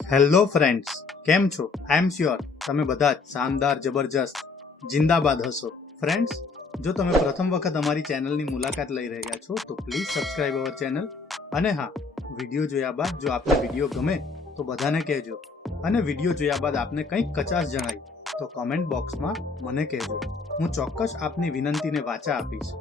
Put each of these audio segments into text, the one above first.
Hello friends, કેમ છો? આઈ am sure તમે બધા જ શાનદાર, જબરજસ્ત, જિંદાબાદ હશો. ફ્રેન્ડ્સ, જો તમે પ્રથમ વખત અમારી ચેનલની મુલાકાત લઈ રહ્યા છો તો પ્લીઝ સબસ્ક્રાઇબ અવર ચેનલ. અને હા, વિડીયો જોયા બાદ જો આપને વિડીયો ગમે તો બધાને કહેજો, અને વિડીયો જોયા બાદ આપને કંઈક કચાશ જણાય તો કોમેન્ટ બોક્સમાં મને કહેજો. હું ચોક્કસ આપની વિનંતીને વાચા આપીશ.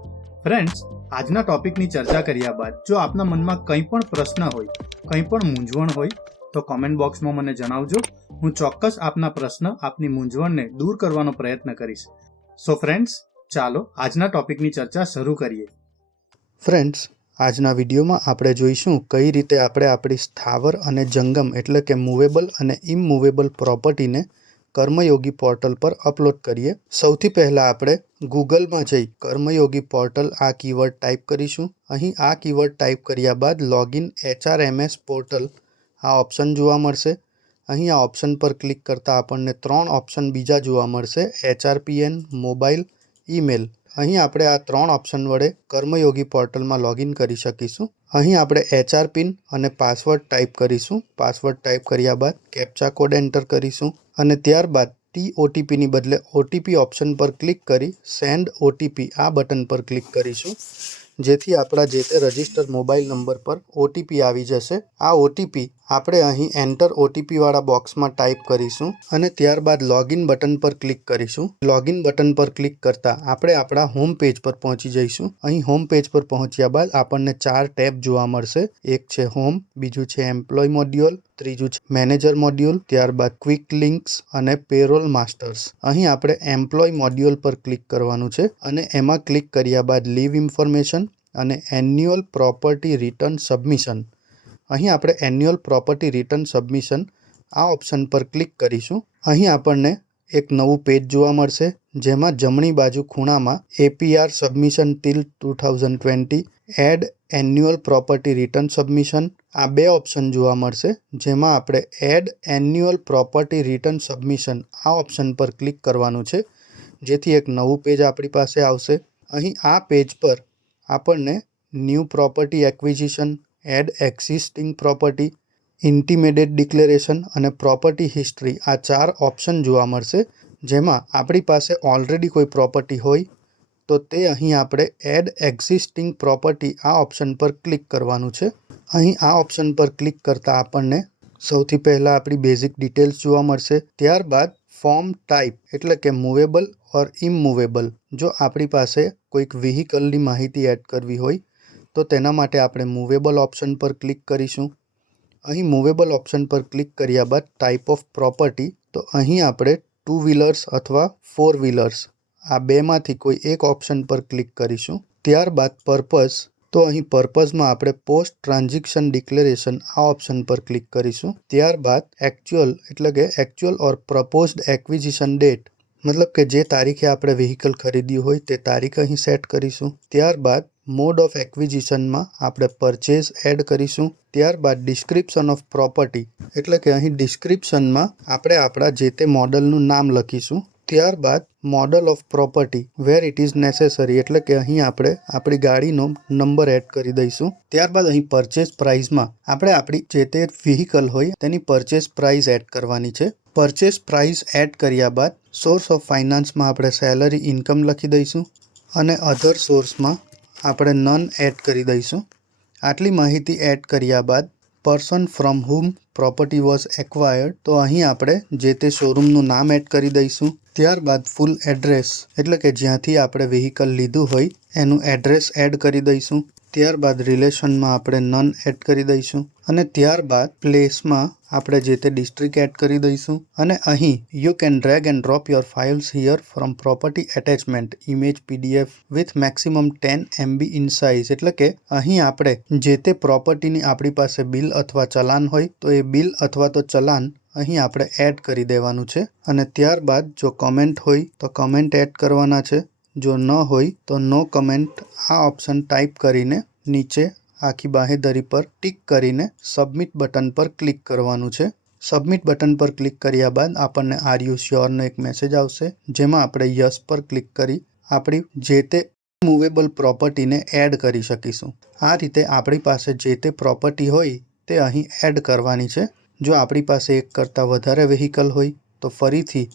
ફ્રેન્ડ્સ, આજના ટોપિકની ચર્ચા કર્યા બાદ જો આપના મનમાં કંઈ પણ પ્રશ્ન હોય, કંઈ પણ મૂંઝવણ હોય તો કોમેન્ટ બોક્સમાં મને જણાવજો. હું ચોક્કસ આપના પ્રશ્ન, આપની મૂંઝવણને દૂર કરવાનો પ્રયત્ન કરીશ. સો ફ્રેન્ડ્સ, ચાલો આજના ટોપિકની ચર્ચા શરૂ કરીએ. ફ્રેન્ડ્સ, આજના વિડીયોમાં આપણે જોઈશું કઈ રીતે આપણે આપણી સ્થાવર અને જંગમ એટલે કે મૂવેબલ અને ઇમૂવેબલ પ્રોપર્ટીને કર્મયોગી પોર્ટલ પર અપલોડ કરીએ. સૌથી પહેલાં આપણે ગૂગલમાં જઈ કર્મયોગી પોર્ટલ આ કીવર્ડ ટાઈપ કરીશું. અહીં આ કીવર્ડ ટાઈપ કર્યા બાદ લોગિન HRMS પોર્ટલ આ ઓપ્શન જોવા મળશે. અહીં આ ઓપ્શન પર ક્લિક કરતાં આપણને 3 ઓપ્શન બીજા જોવા મળશે: HRPN, મોબાઈલ, ઈમેલ. અહીં આપણે આ 3 ઓપ્શન વડે કર્મયોગી પોર્ટલમાં લોગિન કરી શકીશું. અહીં આપણે HR પિન અને પાસવર્ડ ટાઈપ કરીશું. પાસવર્ડ ટાઈપ કર્યા બાદ કેપ્ચા કોડ એન્ટર કરીશું અને ત્યારબાદ TOTPની બદલે OTP ઓપ્શન પર ક્લિક કરી સેન્ડ OTP આ બટન પર ક્લિક કરીશું, જેથી આપણા જે તે રજિસ્ટર મોબાઈલ નંબર પર OTP આવી જશે. આ OTP આપણે અહીં એન્ટર OTP વાળા બોક્સમાં ટાઈપ કરીશું અને ત્યારબાદ લોગિન બટન પર ક્લિક કરીશું. લોગિન બટન પર ક્લિક કરતાં આપણે આપણા હોમ પેજ પર પહોંચી જઈશું. અહીં હોમ પેજ પર પહોંચ્યા બાદ આપણને 4 ટેબ જોવા મળશે. એક છે હોમ, બીજું છે એમ્પ્લોય મોડ્યુલ, ત્રીજું છે મેનેજર મોડ્યુલ, ત્યારબાદ ક્વિક લિંક્સ અને પેરોલ માસ્ટર્સ. અહીં આપણે એમ્પ્લોય મોડ્યુલ પર ક્લિક કરવાનું છે અને એમાં ક્લિક કર્યા બાદ લીવ ઇન્ફોર્મેશન અને એન્યુઅલ પ્રોપર્ટી રિટર્ન સબમિશન. અહીં આપણે એન્યુઅલ પ્રોપર્ટી રિટર્ન સબમિશન આ ઓપ્શન પર ક્લિક કરીશું. અહીં આપણને એક નવું પેજ જોવા મળશે, જેમાં જમણી બાજુ ખૂણામાં APR submission till 2020, add annual property return submission આ 2 ઓપ્શન જોવા મળશે, જેમાં આપણે add annual property return submission આ ઓપ્શન પર ક્લિક કરવાનું છે, જેથી એક નવું પેજ આપણી પાસે આવશે. અહીં આ પેજ પર આપણને new property acquisition, add existing property, intimated declaration અને પ્રોપર્ટી હિસ્ટ્રી આ 4 ઓપ્શન જોવા મળશે. જેમાં આપણી પાસે ઓલરેડી કોઈ પ્રોપર્ટી હોય તો તે અહીં આપણે એડ એક્ઝિસ્ટિંગ પ્રોપર્ટી આ ઓપ્શન પર ક્લિક કરવાનું છે. અહીં આ ઓપ્શન પર ક્લિક કરતાં આપણને સૌથી પહેલાં આપણી બેઝિક ડિટેલ્સ જોવા મળશે. ત્યારબાદ ફોર્મ ટાઈપ એટલે કે મૂવેબલ ઓર ઇમૂવેબલ. જો આપણી પાસે કોઈક વ્હીકલની માહિતી એડ કરવી હોય તો તેના માટે આપણે મૂવેબલ ઓપ્શન પર ક્લિક કરીશું. અહીં મૂવેબલ ઓપ્શન પર ક્લિક કર્યા બાદ ટાઈપ ઓફ પ્રોપર્ટી, તો અહીં આપણે 2 વ્હીલર્સ અથવા 4 વ્હીલર્સ આ બેમાંથી કોઈ એક ઓપ્શન પર ક્લિક કરીશું. ત્યારબાદ પર્પઝ, તો અહીં પર્પઝમાં આપણે પોસ્ટ ટ્રાન્ઝેક્શન ડિક્લેરેશન આ ઓપ્શન પર ક્લિક કરીશું. ત્યારબાદ એકચ્યુઅલ એટલે કે એકચ્યુઅલ ઓર પ્રપોઝડ એક્વિઝિશન ડેટ, મતલબ કે જે તારીખે આપણે વ્હીકલ ખરીદ્યું હોય તે તારીખ અહીં સેટ કરીશું. ત્યારબાદ મોડ ઓફ એક્વિઝિશનમાં આપણે પરચેઝ એડ કરીશું. ત્યારબાદ ડિસ્ક્રિપ્શન ઓફ પ્રોપર્ટી એટલે કે અહીં ડિસ્ક્રિપ્શનમાં આપણે આપણા જે તે મોડલનું નામ લખીશું. ત્યારબાદ model of property where it is necessary એટલે કે અહીં આપણે આપણી ગાડીનો નંબર એડ કરી દઈશું. ત્યારબાદ અહીં પરચેઝ પ્રાઇસમાં આપણે આપણી જે તે વ્હીકલ હોય તેની પરચેઝ પ્રાઇસ એડ કરવાની છે. પરચેઝ પ્રાઇસ એડ કર્યા બાદ સોર્સ ઓફ ફાઇનાન્સમાં આપણે સેલરી ઇન્કમ લખી દઈશું અને અધર સોર્સમાં આપણે નન એડ કરી દઈશું. આટલી માહિતી એડ કર્યા બાદ person from whom property was acquired, તો અહીં આપણે જે તે શોરૂમનું નામ એડ કરી દઈશું. ત્યારબાદ ફૂલ એડ્રેસ એટલે કે જ્યાંથી આપણે વ્હીકલ લીધું હોય એનું એડ્રેસ એડ કરી દઈશું. ત્યારબાદ રિલેશનમાં આપણે નન એડ કરી દઈશું અને ત્યારબાદ પ્લેસમાં આપણે જે તે ડિસ્ટ્રિક્ટ એડ કરી દઈશું. અને અહીં you can drag and drop your files here from property attachment image PDF with maximum 10 MB in size એટલે કે અહીં આપણે જે તે પ્રોપર્ટીની આપણી પાસે બિલ અથવા ચલાન હોય તો એ બિલ અથવા તો ચલાન અહીં આપણે એડ કરી દેવાનું છે. અને ત્યારબાદ જો કમેન્ટ હોય તો કમેન્ટ એડ કરવાના છે. જો ન હોય તો નો કમેન્ટ આ ઓપ્શન ટાઈપ કરીને નીચે આખી બાંહેધરી પર ટિક કરીને સબમિટ બટન પર ક્લિક કરવાનું છે. સબમિટ બટન પર ક્લિક કર્યા બાદ આપણને આર યુ શ્યોરનો એક મેસેજ આવશે, જેમાં આપણે યસ પર ક્લિક કરી આપણી જે તે મૂવેબલ પ્રોપર્ટીને એડ કરી શકીશું. આ રીતે આપણી પાસે જે તે પ્રોપર્ટી હોય તે અહીં એડ કરવાની છે. જો આપણી પાસે એક કરતાં વધારે વ્હીકલ હોય તો ફરીથી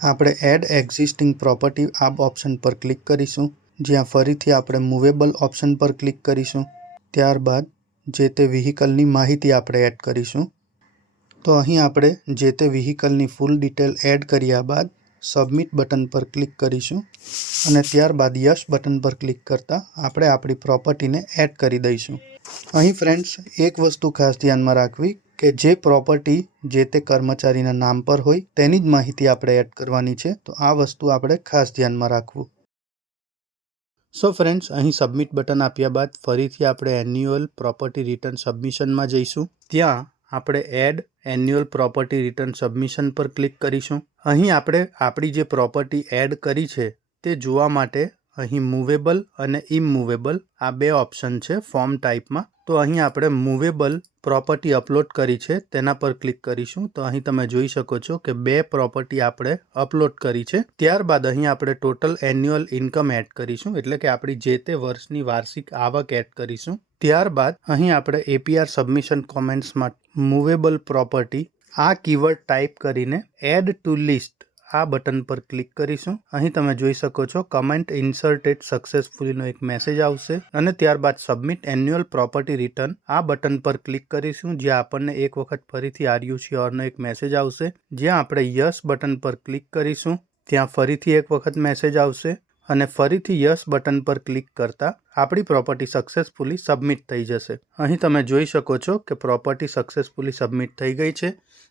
આપણે એડ એક્ઝિસ્ટિંગ પ્રોપર્ટી આ ઓપ્શન પર ક્લિક કરીશું, જ્યાં ફરીથી આપણે મૂવેબલ ઓપ્શન પર ક્લિક કરીશું. ત્યારબાદ જે તે વ્હીકલની માહિતી આપણે એડ કરીશું. તો અહીં આપણે જે તે વ્હીકલની ફૂલ ડિટેલ એડ કર્યા બાદ સબમિટ બટન પર ક્લિક કરીશું અને ત્યારબાદ યસ બટન પર ક્લિક કરતાં આપણે આપણી પ્રોપર્ટીને એડ કરી દઈશું. અહીં ફ્રેન્ડ્સ એક વસ્તુ ખાસ ધ્યાનમાં રાખવી કે જે પ્રોપર્ટી જે તે કર્મચારીના નામ પર હોય તેની જ માહિતી આપણે એડ કરવાની છે, તો આ વસ્તુ આપણે ખાસ ધ્યાનમાં રાખવું. સો ફ્રેન્ડ્સ, અહીં સબમિટ બટન આપ્યા બાદ ફરીથી આપણે એન્યુઅલ પ્રોપર્ટી રિટર્ન સબમિશનમાં જઈશું. ત્યાં આપણે add annual property return submission પર ક્લિક કરીશું. અહીં આપણે આપણી જે પ્રોપર્ટી એડ કરી છે તે જોવા માટે અહીં મૂવેબલ અને ઇમૂવેબલ આ બે ઓપ્શન છે ફોર્મ ટાઈપમાં. તો અહીં આપણે મૂવેબલ પ્રોપર્ટી અપલોડ કરી છે તેના પર ક્લિક કરીશું. તો અહીં તમે જોઈ શકો છો કે બે પ્રોપર્ટી આપણે અપલોડ કરી છે. ત્યારબાદ અહીં આપણે ટોટલ એન્યુઅલ ઇન્કમ એડ કરીશું, એટલે કે આપણી જે તે વર્ષની વાર્ષિક આવક એડ કરીશું. ત્યારબાદ અહીં આપણે એપીઆર સબમિશન કોમેન્ટ્સમાં મૂવેબલ પ્રોપર્ટી આ કીવર્ડ ટાઈપ કરીને એડ ટુ લિસ્ટ આ બટન પર ક્લિક કરીશું. અહીં તમે જોઈ શકો છો કમેન્ટ ઇન્સર્ટેડ સક્સેસફુલીનો એક મેસેજ આવશે અને ત્યારબાદ સબમિટ એન્યુઅલ પ્રોપર્ટી રિટર્ન આ બટન પર ક્લિક કરીશું, જ્યાં આપણને એક વખત ફરીથી આર યુ શ્યોરનો એક મેસેજ આવશે, જ્યાં આપણે યસ બટન પર ક્લિક કરીશું. ત્યાં ફરીથી એક વખત મેસેજ આવશે અને ફરીથી યસ બટન પર ક્લિક કરતાં આપણી પ્રોપર્ટી સક્સેસફુલી સબમિટ થઈ જશે. અહીં તમે જોઈ શકો છો કે પ્રોપર્ટી સક્સેસફુલી સબમિટ થઈ ગઈ છે,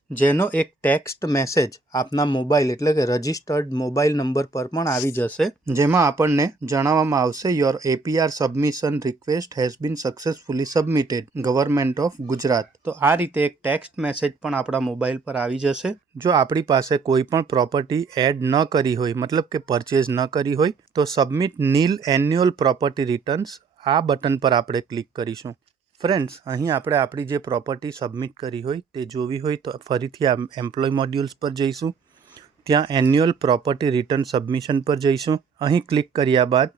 જેનો એક ટેક્સ્ટ મેસેજ આપના મોબાઈલ એટલે કે રજિસ્ટર્ડ મોબાઈલ નંબર પર પણ આવી જશે, જેમાં આપણને જણાવવામાં આવશે your APR submission request has been successfully submitted government of Gujarat. તો આ રીતે એક ટેક્સ્ટ મેસેજ પણ આપણા મોબાઈલ પર આવી જશે. જો આપણી પાસે કોઈ પણ પ્રોપર્ટી એડ ન કરી હોય, મતલબ કે પરચેઝ ન કરી હોય, તો સબમિટ નીલ એન્યુઅલ પ્રોપર્ટી રિટર્ન્સ આ બટન પર આપણે ક્લિક કરીશું. ફ્રેન્ડ્સ, અહીં આપણે આપણી જે પ્રોપર્ટી સબમિટ કરી હોય તે જોવી હોય તો ફરીથી આ એમ્પ્લોય મોડ્યુલ્સ પર જઈશું. ત્યાં એન્યુઅલ પ્રોપર્ટી રિટર્ન સબમિશન પર જઈશું. અહીં ક્લિક કર્યા બાદ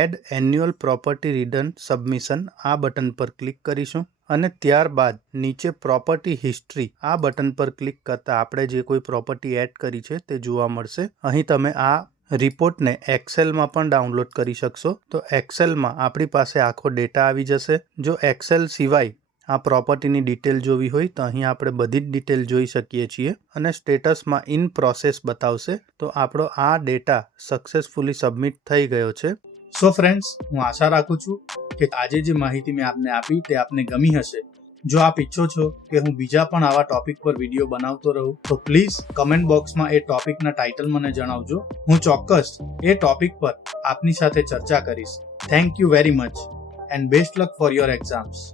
add annual property return submission આ બટન પર ક્લિક કરીશું અને ત્યારબાદ નીચે પ્રોપર્ટી હિસ્ટ્રી આ બટન પર ક્લિક કરતાં આપણે જે કોઈ પ્રોપર્ટી એડ કરી છે તે જોવા મળશે. અહીં તમે આ રિપોર્ટને એક્સેલમાં પણ ડાઉનલોડ કરી શકશો. તો એક્સેલમાં આપણી પાસે આખો ડેટા આવી જશે. જો એક્સેલ સિવાય આ પ્રોપર્ટીની ડિટેલ જોવી હોય તો અહીં આપણે બધી જ ડિટેલ જોઈ શકીએ છીએ અને સ્ટેટસમાં ઇન પ્રોસેસ બતાવશે. તો આપણો આ ડેટા સક્સેસફુલી સબમિટ થઈ ગયો છે. સો ફ્રેન્ડ્સ, હું આશા રાખું છું કે આજે જે માહિતી મેં આપને આપી તે આપને ગમી હશે. જો આપ ઈચ્છો છો કે હું બીજા પણ આવા ટોપિક પર વિડીયો બનાવતો રહું તો પ્લીઝ કમેન્ટ બોક્સમાં એ ટોપિકના ટાઇટલ મને જણાવજો. હું ચોક્કસ એ ટોપિક પર આપની સાથે ચર્ચા કરીશ. Thank you very much and best luck for your exams.